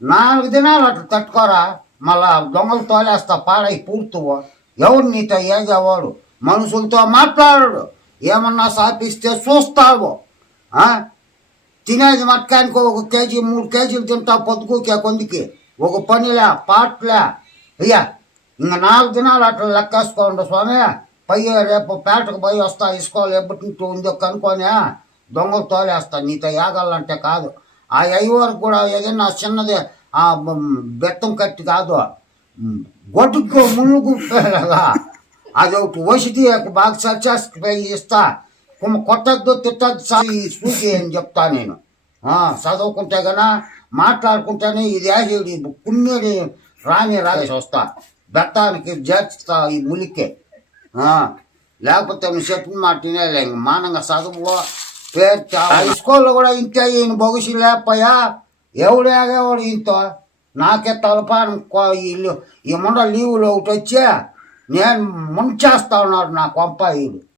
4 దినాలు అట్లా తట్టుకోరా, మళ్ళా దొంగలు తోలేస్తా పాడై పూర్తువు. ఎవరు నీతో ఏగేవాడు? మనుషులతో మాట్లాడు, ఏమన్నా సాపిస్తే చూస్తావు. తినేది మట్కానికి 1 కేజీ 3 కేజీలు తింటావు పొద్దుకే కొందికి, ఒక పనిలే పాటలే. అయ్యా ఇంక 4 దినాలు అట్లా లెక్కేసుకోండి స్వామి. రేపు పేటకు పోయి వస్తా, ఇసుకోవాలి ఎబ్బటింటూ ఉందో కనుక్కొని దొంగలు తోలేస్తా. నీతో ఏగాలంటే కాదు. ఆ అయ్యవారికి కూడా ఏదైనా చిన్నది బెత్తం కట్టి కాదు, గొడ్డుకు ముళ్ళు గుప్పేలాగా అదొకటి వసతి బాగా సర్చేసి ఇస్తా. కొట్టద్దు తిట్టద్దు చూసి అని చెప్తా నేను. చదువుకుంటే గనా మాట్లాడుకుంటేనే ఇది యాసేది కుమ్మేది రాని రాసి వస్తా. బెత్తానికి చేర్చుతా ఈ ములికే. లేకపోతే నువ్వు చెప్పిన మాట తినేలే. మానంగా చదువు పేరు హై స్కూల్లో కూడా ఇంతే. ఈయన బొగసి లేకపోయా ఎవడేగేవాడు ఇంతో. నాకే తలపాను ఇల్లు ఈ ముండ లీవులు ఒకటి వచ్చే నేను ముంచేస్తా ఉన్నాడు నా కొంప. వీడు